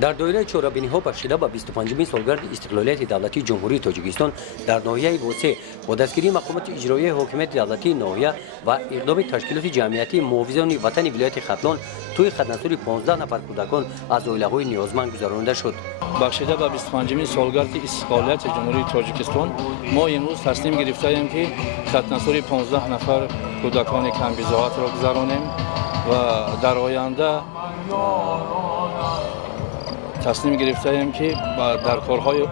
در دایره چهاربینی‌ها بخشیده به 25مین سالگرد استقلالیت دولتی جمهوری تاجیکستان در ناحیه بوسه با دستگیری مقامات اجرایی حاکمیت دولتی ناحیه و اقدام تشکیلات جمعیتی محافظان وطن ولایت ختلان توی خدمتگزاری 15 نفر کودکان از عائله‌های نیازمند گذرانده شد. بخشیده به 25مین سالگرد استقلالیت جمهوری تاجیکستان ما امروز تصمیم گرفتیم که خدمتگزاری 15 نفر کودکان کم‌بضاعت را گذرانیم و در آینده تصمیم گرفتیم که در کارهای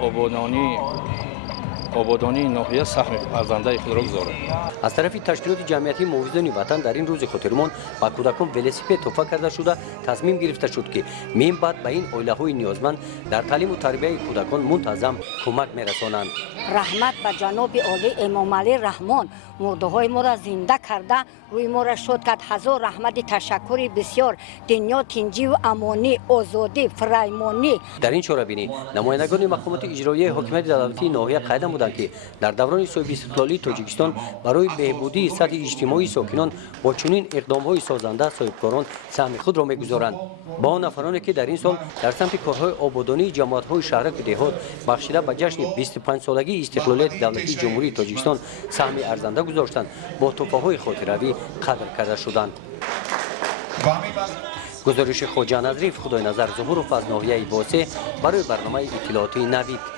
آبادانی ناحیه سهم ارزنده خود را گذاریم. از طرف تشکیلات جمعیتی محافظان وطن در این روز خاطرمان با کودکان ولسیپد تحفه کرده شده تصمیم گرفته شد که من بعد به این عائله‌های نیازمند در تعلیم و تربیت کودکان منتظم کمک می‌رسانند. رحمت به جناب عالی امام علی رحمان مرده‌های ما را زنده کرده روی ما را شد کرد. هزار رحمت تشکر بسیار دنیا تنجی و امانی آزادی فرایمانی. در این چهاربینی نمایندگان مقامات اجرایی حاکمیت دولتی ناحیه قیام بودند که در دوران صاحب استقلالی تاجیکستان برای بهبودی سطح اجتماعی ساکنان با چنین اقدام‌های سازنده صاحبکاران سهم خود را می‌گذارند. با نفرانی که در این سال در سمت کارهای آبادانی جماعت‌های شهرک و دهات بخشیده به جشن 25 سالگی استقلالیت دولتی جمهوری تاجیکستان سهم ارزنده گذاشتند با تحفه‌های خاطروی قدر کرده شدند. گزارش خواجه نظریف خدای نظر ظهور از ناحیه بوسه برای برنامه اطلاعاتی نوید.